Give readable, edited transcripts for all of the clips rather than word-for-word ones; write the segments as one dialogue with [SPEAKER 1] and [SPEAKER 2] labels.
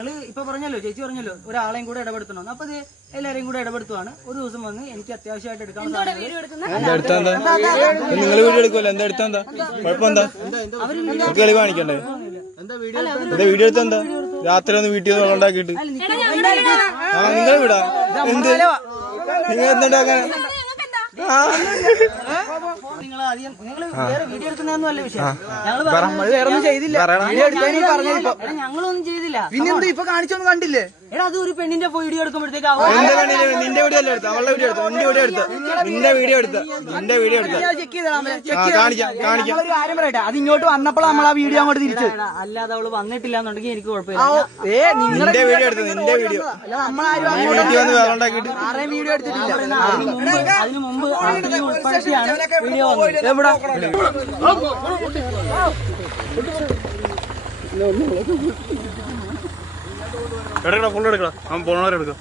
[SPEAKER 1] ഇപ്പൊ പറഞ്ഞല്ലോ, ചേച്ചി പറഞ്ഞല്ലോ ഒരാളെയും കൂടെ ഇടപെടുത്തണം. അപ്പൊ അത് എല്ലാരെയും കൂടെ ഇടപെടുത്തുവാണ്. ഒരു ദിവസം വന്ന് എനിക്ക് അത്യാവശ്യമായിട്ട് എടുക്കാൻ
[SPEAKER 2] നിങ്ങൾ വീഡിയോ എടുക്കുമല്ലോ, എന്താ എടുത്താ കുഴപ്പമെന്താ? കളി കാണിക്കണ്ടേ? എന്താ വീഡിയോ എടുത്ത എന്താ? രാത്രി ഒന്ന് വീട്ടിൽ നിന്ന് ഉണ്ടാക്കിയിട്ട് നിങ്ങൾ വിടാ എന്ത് നിങ്ങൾ എന്തുണ്ടാക്കാൻ
[SPEAKER 1] വീഡിയോ എടുക്കുന്നതല്ല വിഷയം. ഞങ്ങളൊന്നും ചെയ്തില്ല.
[SPEAKER 3] പിന്നെന്താ ഇപ്പൊ കാണിച്ചൊന്നും കണ്ടില്ലേ?
[SPEAKER 1] എടാ അത് ഒരു പെണ്ണിന്റെ വീഡിയോ എടുക്കുമ്പോഴത്തേക്ക്
[SPEAKER 2] നിന്റെ വീഡിയോ അല്ല എടുത്ത അവളുടെ വീഡിയോ എടുത്ത നിന്റെ വീഡിയോ എടുത്ത നിന്റെ വീഡിയോ എടുത്ത നിന്റെ വീഡിയോ എടുത്ത കാണിക്കാം
[SPEAKER 3] ഒരു കാര്യം പറയട്ടെ, അത് ഇങ്ങോട്ട് വന്നപ്പോൾ നമ്മൾ ആ വീഡിയോ അങ്ങോട്ട് തിരിച്ചു.
[SPEAKER 1] അല്ലാതെ അവള് വന്നിട്ടില്ല എന്നുണ്ടെങ്കിൽ എനിക്ക് കുഴപ്പമില്ല.
[SPEAKER 2] നിന്റെ വീഡിയോ എടുത്ത നിന്റെ വീഡിയോ വീട്ടിൽ വന്ന് വേറെ ഉണ്ടാക്കിയിട്ട്
[SPEAKER 3] ആരെയും വീഡിയോ എടുത്തിട്ടില്ല.
[SPEAKER 1] അതിനു മുമ്പ് ഉൾപ്പെടുത്തിയാണ് വീഡിയോ വന്നത്.
[SPEAKER 3] എവിടെ
[SPEAKER 2] എടുക്കടാ ഫുൾ എടുക്കടാ അവൻ പോണവരെടുക്കാം.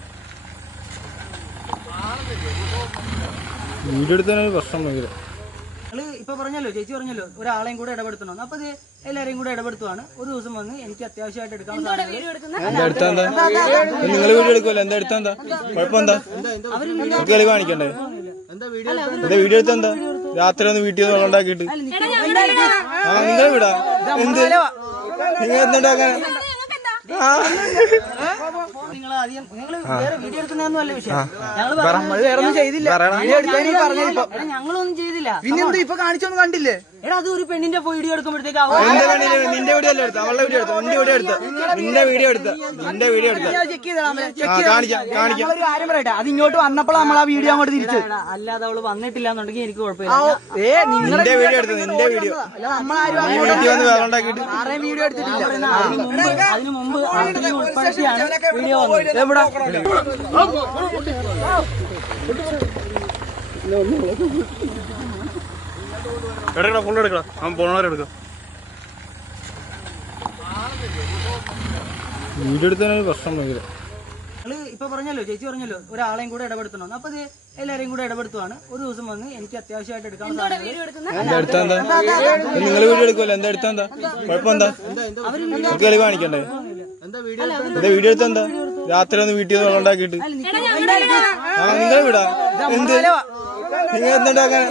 [SPEAKER 2] വീഡിയോ എടുത്തതിനൊരു പ്രശ്നം ഭയങ്കര.
[SPEAKER 1] ഇപ്പൊ പറഞ്ഞല്ലോ, ചേച്ചി പറഞ്ഞല്ലോ ഒരാളെയും കൂടെ ഇടപെടുത്തണം. അപ്പൊ അത് എല്ലാരെയും കൂടെ ഇടപെടുത്തുവാണ്. ഒരു ദിവസം വന്ന് എനിക്ക് അത്യാവശ്യമായിട്ട് എടുക്കാൻ
[SPEAKER 2] എന്താ എടുത്താ നിങ്ങൾ വീഡിയോ എടുക്കുമല്ലോ, എന്താ എടുത്താ കുഴപ്പമെന്താ? കളി കാണിക്കണ്ടേ? എന്താ വീഡിയോ എടുത്ത എന്താ? രാത്രി ഒന്ന് വീട്ടിൽ നിന്ന് ഉണ്ടാക്കിയിട്ട് നിങ്ങൾ വിടാ എന്ത് നിങ്ങൾ എന്തുണ്ടാക്കാൻ
[SPEAKER 1] വീഡിയോ എടുക്കുന്നതല്ല വിഷയം.
[SPEAKER 3] വേറൊന്നും ചെയ്തില്ല.
[SPEAKER 1] ഞങ്ങളൊന്നും ചെയ്തില്ല.
[SPEAKER 3] പിന്നെന്താ ഇപ്പൊ കാണിച്ചൊന്നും കണ്ടില്ലേ?
[SPEAKER 1] എടാ അത് ഒരു പെണ്ണിന്റെ വീഡിയോ എടുക്കുമ്പോഴത്തേക്ക്
[SPEAKER 2] നിന്റെ വീഡിയോ അല്ല എടുത്ത അവളുടെ വീഡിയോ എടുത്ത നിന്റെ വീഡിയോ എടുത്ത നിന്റെ വീഡിയോ എടുത്ത നിന്റെ വീഡിയോ എടുത്ത കാണിക്കാം
[SPEAKER 3] ഒരു കാര്യം പറയട്ടെ, അത് ഇങ്ങോട്ട് വന്നപ്പോൾ നമ്മൾ ആ വീഡിയോ അങ്ങോട്ട് തിരിച്ചു.
[SPEAKER 1] അല്ലാതെ അവള് വന്നിട്ടില്ല എന്നുണ്ടെങ്കിൽ എനിക്ക് കുഴപ്പമില്ല.
[SPEAKER 2] നിന്റെ വീഡിയോ എടുത്ത നിന്റെ വീഡിയോ വീട്ടിൽ വന്ന് വേറെ ഉണ്ടാക്കിയിട്ട്
[SPEAKER 3] ആരെയും വീഡിയോ എടുത്തിട്ടില്ല.
[SPEAKER 1] അതിനു മുമ്പ് ഉൾപ്പെടുത്തിയാണ് വീഡിയോ വന്നത്.
[SPEAKER 3] എവിടെ
[SPEAKER 2] എടുക്കടാ ഫുൾ എടുക്കടാ അവൻ പോണവരെടുക്കാം. വീഡിയോ എടുത്തതിനൊരു പ്രശ്നം ഭയങ്കര.
[SPEAKER 1] ഇപ്പൊ പറഞ്ഞല്ലോ, ചേച്ചി പറഞ്ഞല്ലോ ഒരാളെയും കൂടെ ഇടപെടുത്തണം. അപ്പൊ അത് എല്ലാരെയും കൂടെ ഇടപെടുത്തുവാണ്. ഒരു ദിവസം വന്ന് എനിക്ക് അത്യാവശ്യമായിട്ട് എടുക്കാൻ
[SPEAKER 2] എന്താ എടുത്താ നിങ്ങൾ വീഡിയോ എടുക്കുമല്ലോ, എന്താ എടുത്താ കുഴപ്പമെന്താ? കളി കാണിക്കണ്ടേ? എന്താ വീഡിയോ എടുത്ത എന്താ? രാത്രി ഒന്ന് വീട്ടിൽ നിന്ന് ഉണ്ടാക്കിയിട്ട് നിങ്ങൾ വിടാ എന്ത് നിങ്ങൾ എന്തുണ്ടാക്കാൻ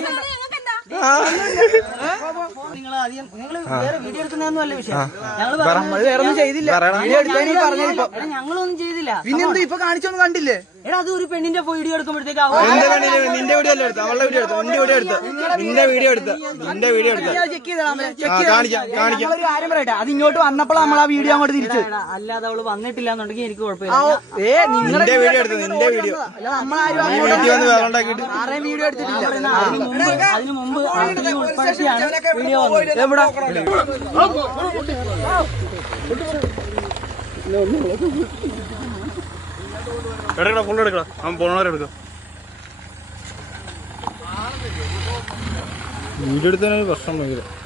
[SPEAKER 1] വീഡിയോ എടുക്കുന്നതല്ല വിഷയം.
[SPEAKER 3] വേറൊന്നും ചെയ്തില്ല.
[SPEAKER 1] ഞങ്ങളൊന്നും ചെയ്തില്ല.
[SPEAKER 3] പിന്നെന്താ ഇപ്പൊ കാണിച്ചൊന്നും കണ്ടില്ലേ?
[SPEAKER 1] എടാ അത് ഒരു പെണ്ണിന്റെ വീഡിയോ എടുക്കുമ്പോഴത്തേക്ക്
[SPEAKER 2] നിന്റെ വീഡിയോ അല്ല എടുത്ത അവളുടെ വീഡിയോ എടുത്ത നിന്റെ വീഡിയോ എടുത്ത നിന്റെ വീഡിയോ എടുത്ത നിന്റെ വീഡിയോ എടുത്ത കാണിക്കാം
[SPEAKER 3] ഒരു കാര്യം പറയട്ടെ, അത് ഇങ്ങോട്ട് വന്നപ്പോൾ നമ്മൾ ആ വീഡിയോ അങ്ങോട്ട് തിരിച്ചു.
[SPEAKER 1] അല്ലാതെ അവള് വന്നിട്ടില്ല എന്നുണ്ടെങ്കിൽ എനിക്ക് കുഴപ്പമില്ല.
[SPEAKER 2] നിന്റെ വീഡിയോ എടുത്ത നിന്റെ വീഡിയോ വീട്ടിൽ വന്ന് വേറെ ഉണ്ടാക്കിയിട്ട്
[SPEAKER 3] ആരെയും വീഡിയോ എടുത്തിട്ടില്ല.
[SPEAKER 1] അതിനു മുമ്പ് ഉൾപ്പെടുത്തിയാണ് വീഡിയോ വന്നത്.
[SPEAKER 3] എവിടെ
[SPEAKER 2] എടുക്കടാ ഫുൾ എടുക്കടാ അവൻ പോണവരെടുക്കാം. വീഡിയോ എടുത്തതിനൊരു പ്രശ്നം ഭയങ്കര.